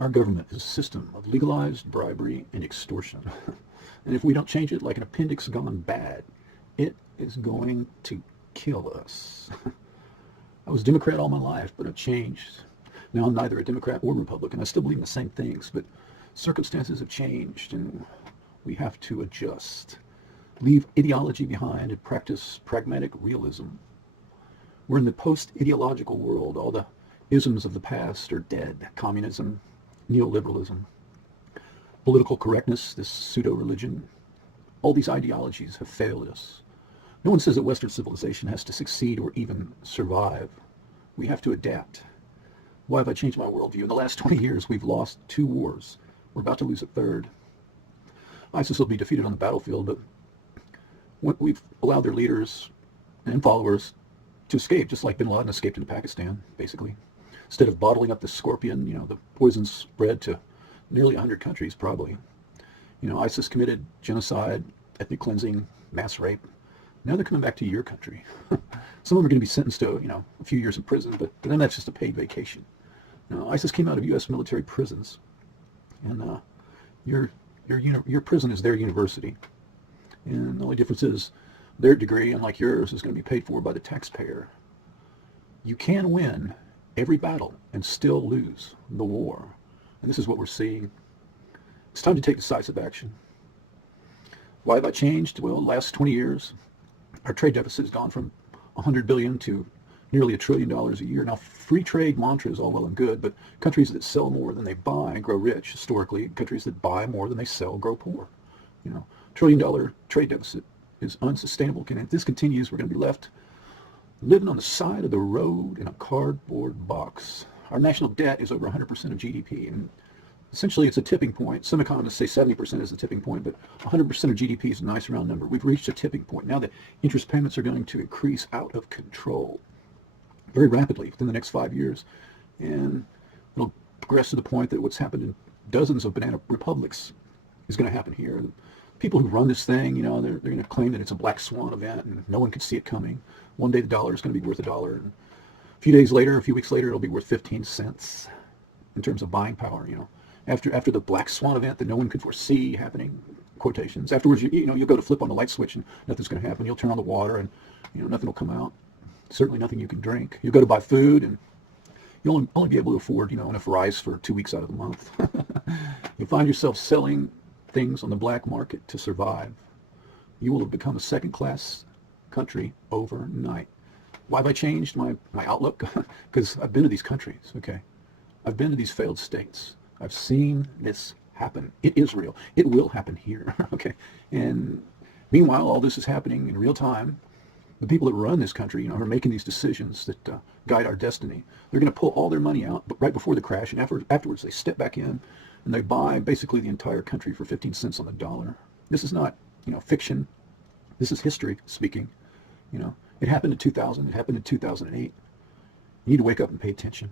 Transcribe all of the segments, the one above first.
Our government is a system of legalized bribery and extortion. And if we don't change it, like an appendix gone bad, it is going to kill us. I was a Democrat all my life, but I've changed. Now I'm neither a Democrat or Republican. I still believe in the same things, but circumstances have changed and we have to adjust. Leave ideology behind and practice pragmatic realism. We're in the post-ideological world. All the isms of the past are dead. Communism, Neo-liberalism, political correctness, this pseudo-religion, all these ideologies have failed us. No one says that Western civilization has to succeed or even survive. We have to adapt. Why have I changed my worldview? In the last 20 years, we've lost 2 wars. We're about to lose a 3rd. ISIS will be defeated on the battlefield, but we've allowed their leaders and followers to escape, just like bin Laden escaped into Pakistan, basically. Instead of bottling up the scorpion, the poison spread to nearly 100 countries, probably. ISIS committed genocide, ethnic cleansing, mass rape. Now they're coming back to your country. Some of them are going to be sentenced to, a few years in prison, but then that's just a paid vacation. Now, ISIS came out of U.S. military prisons, and your prison is their university. And the only difference is their degree, unlike yours, is going to be paid for by the taxpayer. You can win every battle and still lose the war. And this is what we're seeing. It's time to take decisive action. Why have I changed? Well, the last 20 years, our trade deficit has gone from $100 billion to nearly $1 trillion a year. Now, free trade mantra is all well and good, but countries that sell more than they buy grow rich historically. Countries that buy more than they sell grow poor. $1 trillion trade deficit is unsustainable. And if this continues, we're going to be left living on the side of the road in a cardboard box. Our national debt is over 100% of GDP, and essentially it's a tipping point. Some economists say 70% is the tipping point, but 100% of GDP is a nice round number. We've reached a tipping point. Now the interest payments are going to increase out of control very rapidly within the next 5 years, and it'll progress to the point that what's happened in dozens of banana republics is going to happen here. People who run this thing, they're going to claim that it's a black swan event and no one can see it coming. One day the dollar is going to be worth $1, and a few weeks later, it'll be worth 15 cents in terms of buying power. After the black swan event that no one could foresee happening, quotations. Afterwards, you'll go to flip on the light switch and nothing's going to happen. You'll turn on the water and nothing will come out. Certainly nothing you can drink. You'll go to buy food and you'll only be able to afford enough rice for 2 weeks out of the month. You'll find yourself selling things on the black market to survive. You will have become a second-class country overnight. Why have I changed my outlook? Because I've been to these countries, okay? I've been to these failed states. I've seen this happen. It is real. It will happen here, okay? And meanwhile, all this is happening in real time. The people that run this country, are making these decisions that guide our destiny. They're going to pull all their money out right before the crash, and afterwards they step back in and they buy basically the entire country for 15 cents on the dollar. This is not, fiction. This is history speaking. It happened in 2000. It happened in 2008. You need to wake up and pay attention.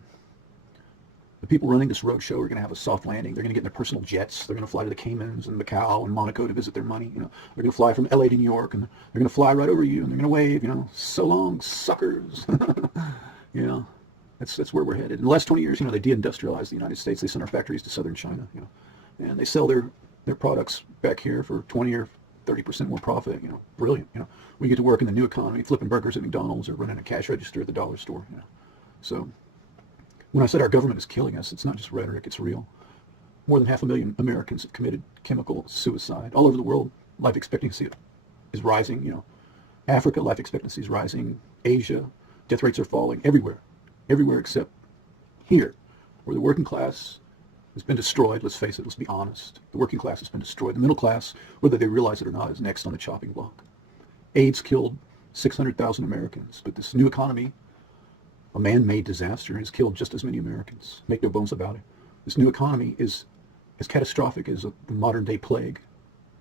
The people running this roadshow are going to have a soft landing. They're going to get in their personal jets. They're going to fly to the Caymans and Macau and Monaco to visit their money. They're going to fly from LA to New York, and they're going to fly right over you, and they're going to wave, so long, suckers. That's where we're headed. In the last 20 years, they de-industrialized the United States. They sent our factories to southern China, and they sell their products back here for 20 or 30% more profit. Brilliant. We get to work in the new economy, flipping burgers at McDonald's or running a cash register at the dollar store. So when I said our government is killing us, it's not just rhetoric, it's real. More than 500,000 Americans have committed chemical suicide. All over the world, life expectancy is rising. Africa, life expectancy is rising. Asia, death rates are falling. Everywhere except here, where the working class has been destroyed. Let's face it, let's be honest. The working class has been destroyed. The middle class, whether they realize it or not, is next on the chopping block. AIDS killed 600,000 Americans, but this new economy, a man-made disaster, has killed just as many Americans. Make no bones about it. This new economy is as catastrophic as the modern-day plague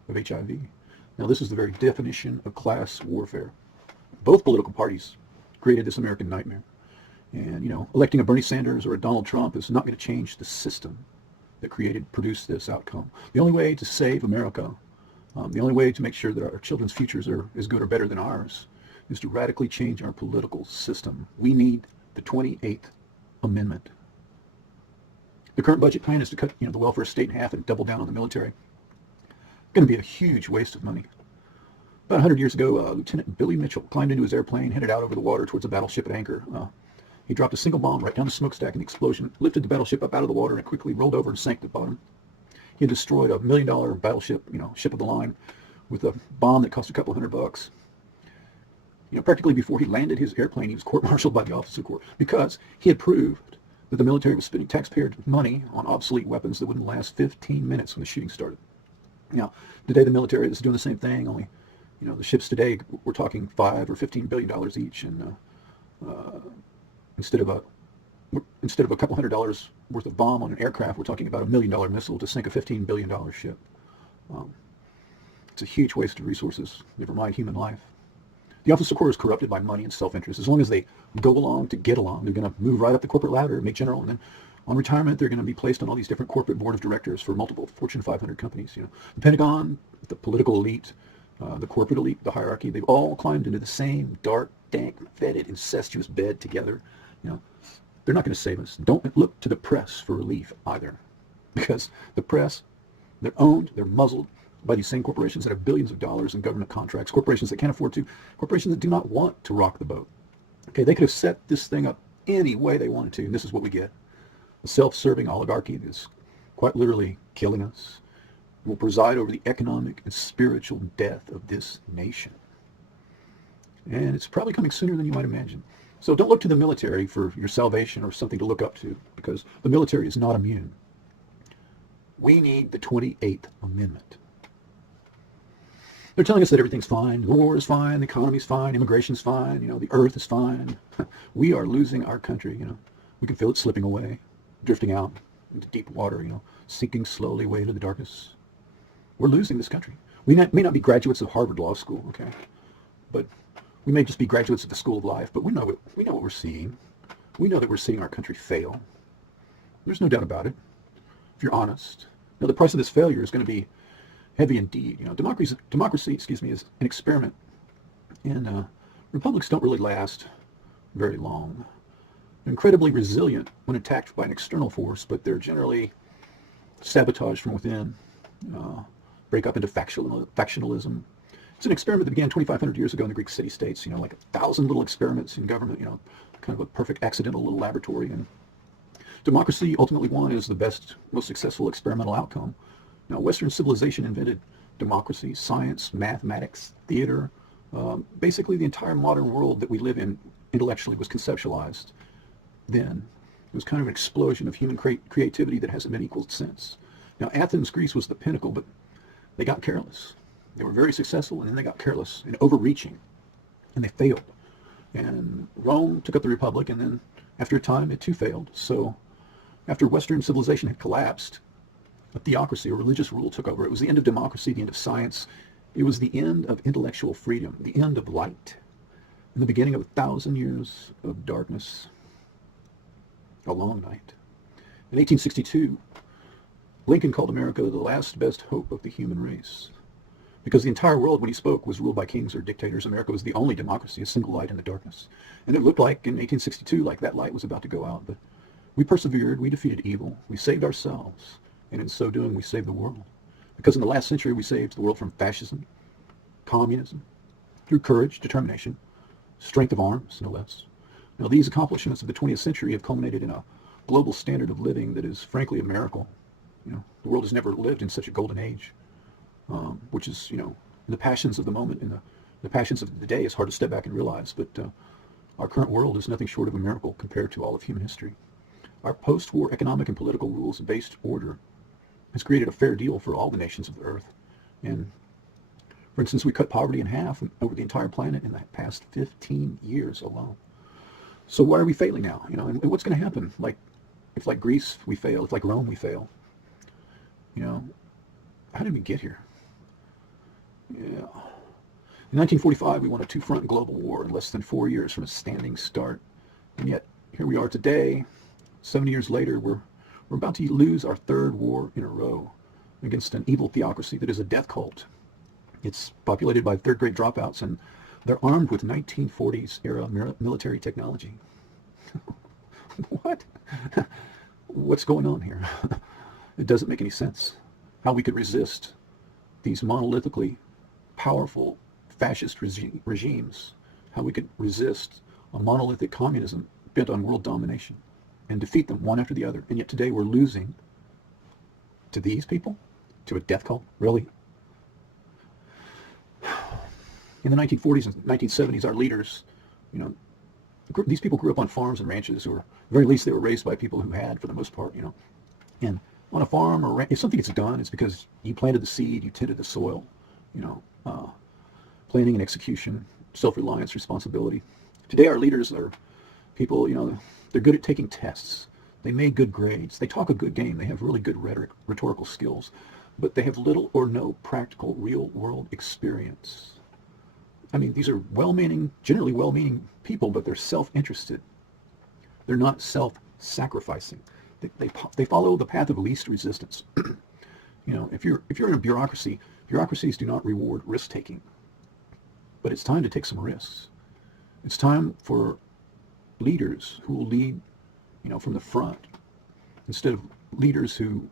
of HIV. Now, this is the very definition of class warfare. Both political parties created this American nightmare. And, electing a Bernie Sanders or a Donald Trump is not going to change the system that produced this outcome. The only way to save America, the only way to make sure that our children's futures are as good or better than ours, is to radically change our political system. We need the 28th Amendment. The current budget plan is to cut, the welfare state in half and double down on the military. Going to be a huge waste of money. About 100 years ago, Lieutenant Billy Mitchell climbed into his airplane, headed out over the water towards a battleship at anchor. He dropped a single bomb right down the smokestack, and the explosion lifted the battleship up out of the water and quickly rolled over and sank to the bottom. He had destroyed $1 million battleship, ship of the line, with a bomb that cost a couple $100. Practically before he landed his airplane, he was court-martialed by the officer corps because he had proved that the military was spending taxpayer money on obsolete weapons that wouldn't last 15 minutes when the shooting started. Now, today the military is doing the same thing, only, the ships today, we're talking $5 or $15 billion each, and instead of a couple $100 worth of bomb on an aircraft, we're talking about $1 million missile to sink a $15 billion ship. It's a huge waste of resources, never mind human life. The officer corps is corrupted by money and self-interest. As long as they go along to get along, they're going to move right up the corporate ladder and make general, and then on retirement, they're going to be placed on all these different corporate board of directors for multiple Fortune 500 companies. The Pentagon, the political elite, the corporate elite, the hierarchy, they've all climbed into the same dark, dank, fetid, incestuous bed together. They're not going to save us. Don't look to the press for relief either, because the press, they're owned, they're muzzled by these same corporations that have billions of dollars in government contracts, corporations that can't afford to, corporations that do not want to rock the boat. Okay, they could have set this thing up any way they wanted to, and this is what we get. A self-serving oligarchy that is quite literally killing us, will preside over the economic and spiritual death of this nation. And it's probably coming sooner than you might imagine. So don't look to the military for your salvation or something to look up to, because the military is not immune. We need the 28th Amendment. They're telling us that everything's fine. The war is fine. The economy's fine. Immigration's fine. The earth is fine. We are losing our country. We can feel it slipping away, drifting out into deep water, sinking slowly away into the darkness. We're losing this country. We may not be graduates of Harvard Law School, okay, but we may just be graduates of the School of Life. But we know what we're seeing. We know that we're seeing our country fail. There's no doubt about it. If you're honest, the price of this failure is going to be heavy indeed. Democracy, is an experiment, and republics don't really last very long. They're incredibly resilient when attacked by an external force, but they're generally sabotaged from within, break up into factionalism. It's an experiment that began 2,500 years ago in the Greek city-states, like 1,000 little experiments in government, kind of a perfect accidental little laboratory. And democracy ultimately won as the best, most successful experimental outcome. Now, Western civilization invented democracy, science, mathematics, theater. Basically, the entire modern world that we live in intellectually was conceptualized then. It was kind of an explosion of human creativity that hasn't been equaled since. Now, Athens, Greece was the pinnacle, but they got careless. They were very successful, and then they got careless and overreaching, and they failed. And Rome took up the Republic, and then after a time, it too failed. So after Western civilization had collapsed, a theocracy, or religious rule, took over. It was the end of democracy, the end of science. It was the end of intellectual freedom, the end of light, and the beginning of 1,000 years of darkness. A long night. In 1862, Lincoln called America the last best hope of the human race. Because the entire world, when he spoke, was ruled by kings or dictators. America was the only democracy, a single light in the darkness. And it looked like in 1862, like that light was about to go out. But we persevered, we defeated evil, we saved ourselves. And in so doing, we saved the world. Because in the last century, we saved the world from fascism, communism, through courage, determination, strength of arms, no less. Now, these accomplishments of the 20th century have culminated in a global standard of living that is, frankly, a miracle. The world has never lived in such a golden age, which is, in the passions of the moment, in the passions of the day, it's hard to step back and realize. But our current world is nothing short of a miracle compared to all of human history. Our post-war economic and political rules-based order has created a fair deal for all the nations of the earth. And, for instance, we cut poverty in half over the entire planet in the past 15 years alone. So why are we failing now? And what's going to happen? If like Greece we fail, if like Rome we fail, how did we get here? Yeah. In 1945, we won a two-front global war in less than 4 years from a standing start. And yet, here we are today, 70 years later, we're about to lose our third war in a row against an evil theocracy that is a death cult. It's populated by third-grade dropouts, and they're armed with 1940s era military technology. What? what's going on here? It doesn't make any sense. How we could resist these monolithically powerful fascist regimes, how we could resist a monolithic communism bent on world domination and defeat them one after the other. And yet today we're losing to these people, to a death cult, really? In the 1940s and 1970s, our leaders, these people grew up on farms and ranches, or at the very least they were raised by people who had, for the most part, and on a farm or if something gets done, it's because you planted the seed, you tended the soil, planning and execution, self-reliance, responsibility. Today our leaders are people, they're good at taking tests. They made good grades. They talk a good game. They have really good rhetorical skills, but they have little or no practical real-world experience. I mean, these are well-meaning, generally well-meaning people, but they're self-interested. They're not self-sacrificing. They follow the path of least resistance. If you're in a bureaucracy, bureaucracies do not reward risk-taking. But it's time to take some risks. It's time for leaders who will lead, from the front, instead of leaders who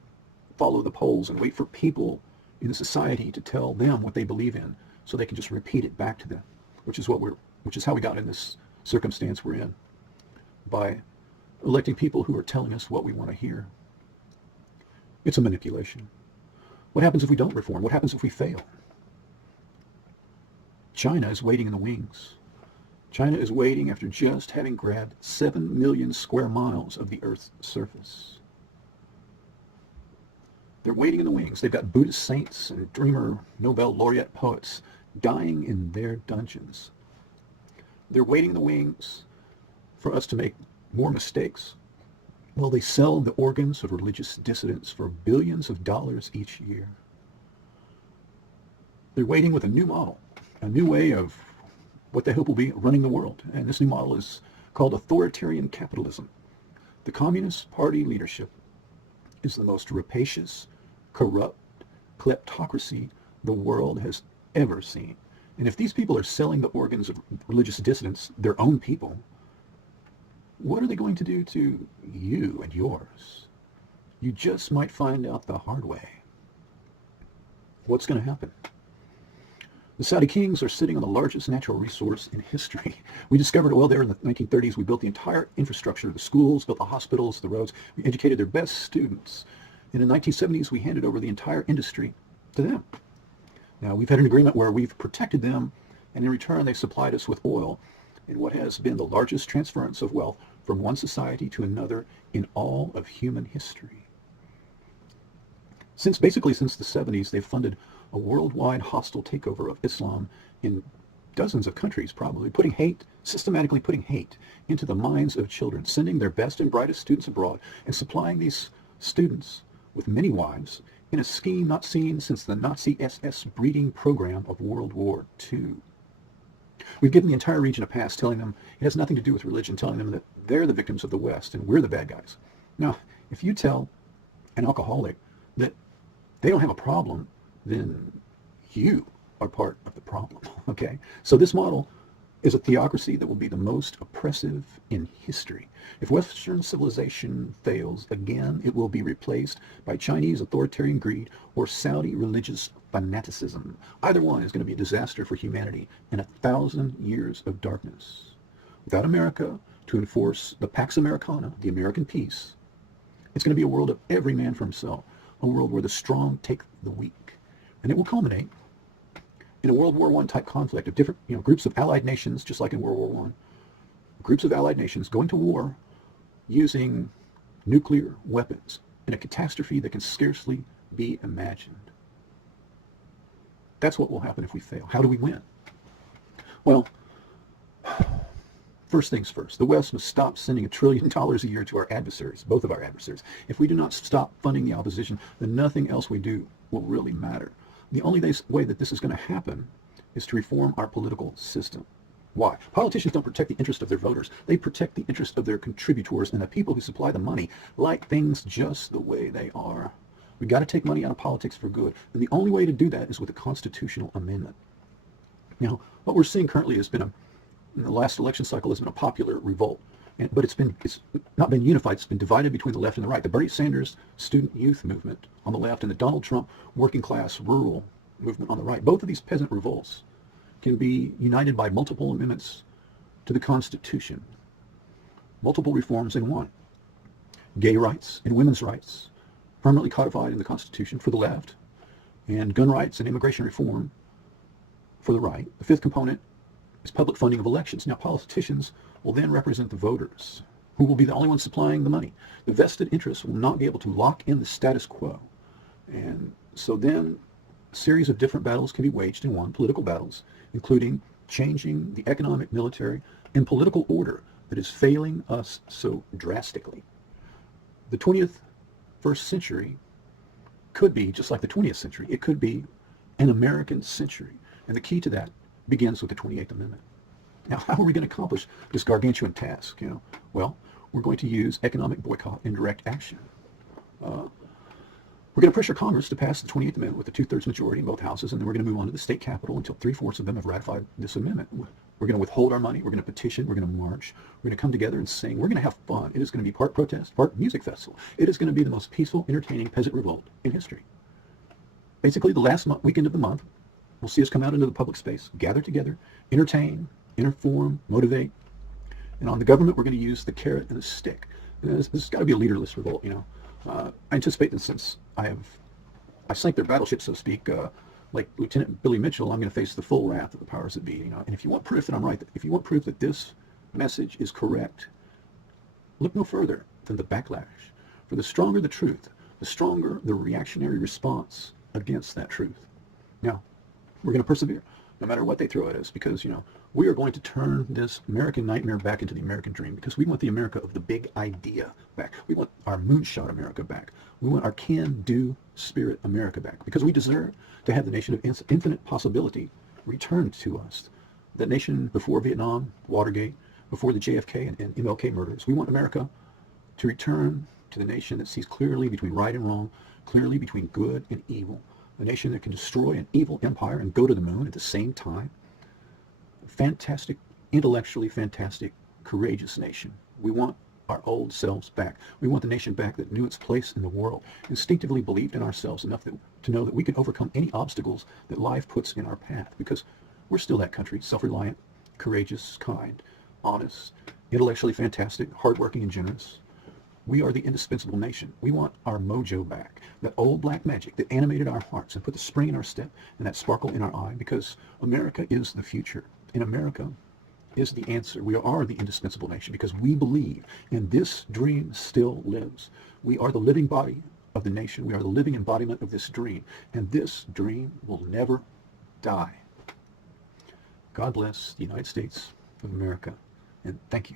follow the polls and wait for people in the society to tell them what they believe in, so they can just repeat it back to them, which is how we got in this circumstance we're in, by electing people who are telling us what we want to hear. It's a manipulation. What happens if we don't reform? What happens if we fail? China is waiting in the wings. China is waiting after just having grabbed 7 million square miles of the Earth's surface. They're waiting in the wings. They've got Buddhist saints and dreamer Nobel laureate poets dying in their dungeons. They're waiting in the wings for us to make more mistakes. Well, they sell the organs of religious dissidents for billions of dollars each year. They're waiting with a new model, a new way of what they hope will be running the world. And this new model is called authoritarian capitalism. The Communist Party leadership is the most rapacious, corrupt kleptocracy the world has ever seen. And if these people are selling the organs of religious dissidents, their own people, what are they going to do to you and yours? You just might find out the hard way. What's going to happen? The Saudi kings are sitting on the largest natural resource in history. We discovered oil there in the 1930s. We built the entire infrastructure, the schools, built the hospitals, the roads. We educated their best students. And in the 1970s, we handed over the entire industry to them. Now, we've had an agreement where we've protected them, and in return, they supplied us with oil in what has been the largest transference of wealth from one society to another in all of human history. Since the 70s, they've funded a worldwide hostile takeover of Islam in dozens of countries, probably, systematically putting hate into the minds of children, sending their best and brightest students abroad, and supplying these students with many wives in a scheme not seen since the Nazi SS breeding program of World War II. We've given the entire region a pass, telling them it has nothing to do with religion, telling them that they're the victims of the West and we're the bad guys. Now, if you tell an alcoholic that they don't have a problem, then you are part of the problem, okay? So this model is a theocracy that will be the most oppressive in history. If Western civilization fails again, it will be replaced by Chinese authoritarian greed or Saudi religious fanaticism. Either one is going to be a disaster for humanity and 1,000 years of darkness. Without America to enforce the Pax Americana, the American peace, it's going to be a world of every man for himself, a world where the strong take the weak. And it will culminate in a World War I type conflict of different groups of allied nations, just like in World War I. Groups of allied nations going to war using nuclear weapons in a catastrophe that can scarcely be imagined. That's what will happen if we fail. How do we win? Well, first things first, the West must stop sending $1 trillion a year to our adversaries, both of our adversaries. If we do not stop funding the opposition, then nothing else we do will really matter. The only way that this is going to happen is to reform our political system. Why? Politicians don't protect the interest of their voters. They protect the interest of their contributors and the people who supply the money, like things just the way they are. We've got to take money out of politics for good. And the only way to do that is with a constitutional amendment. Now, what we're seeing currently in the last election cycle has been a popular revolt. But it's not been unified. It's been divided between the left and the right. The Bernie Sanders student youth movement on the left and the Donald Trump working class rural movement on the right. Both of these peasant revolts can be united by multiple amendments to the Constitution. Multiple reforms in one. Gay rights and women's rights permanently codified in the Constitution for the left, and gun rights and immigration reform for the right. The fifth component is public funding of elections. Now, politicians will then represent the voters, who will be the only ones supplying the money. The vested interests will not be able to lock in the status quo. And so then a series of different battles can be waged in one, political battles, including changing the economic, military, and political order that is failing us so drastically. The 21st century could be just like the 20th century. It could be an American century. And the key to that begins with the 28th Amendment. Now, how are we going to accomplish this gargantuan task? Well, we're going to use economic boycott and direct action. We're going to pressure Congress to pass the 28th Amendment with a 2/3 majority in both houses, and then we're going to move on to the state capitol until 3/4 of them have ratified this amendment. We're going to withhold our money. We're going to petition. We're going to march. We're going to come together and sing. We're going to have fun. It is going to be part protest, part music festival. It is going to be the most peaceful, entertaining peasant revolt in history. Basically, the last weekend of the month, we'll see us come out into the public space, gather together, entertain, inform, motivate. And on the government, we're going to use the carrot and the stick. And this has got to be a leaderless revolt. I anticipate that since I sank their battleship, so to speak, like Lieutenant Billy Mitchell, I'm going to face the full wrath of the powers that be. And if you want proof that I'm right, if you want proof that this message is correct, look no further than the backlash. For the stronger the truth, the stronger the reactionary response against that truth. Now, we're going to persevere no matter what they throw at us, because we are going to turn this American nightmare back into the American dream, because we want the America of the big idea back. We want our moonshot America back. We want our can-do spirit America back, because we deserve to have the nation of infinite possibility returned to us. That nation before Vietnam, Watergate, before the JFK and MLK murders. We want America to return to the nation that sees clearly between right and wrong, clearly between good and evil. A nation that can destroy an evil empire and go to the moon at the same time. Fantastic, intellectually fantastic, courageous nation. We want our old selves back. We want the nation back that knew its place in the world, instinctively believed in ourselves enough to know that we could overcome any obstacles that life puts in our path, because we're still that country, self-reliant, courageous, kind, honest, intellectually fantastic, hardworking, and generous. We are the indispensable nation. We want our mojo back, that old black magic that animated our hearts and put the spring in our step and that sparkle in our eye, because America is the future, and America is the answer. We are the indispensable nation because we believe, and this dream still lives. We are the living body of the nation. We are the living embodiment of this dream, and this dream will never die. God bless the United States of America, and thank you.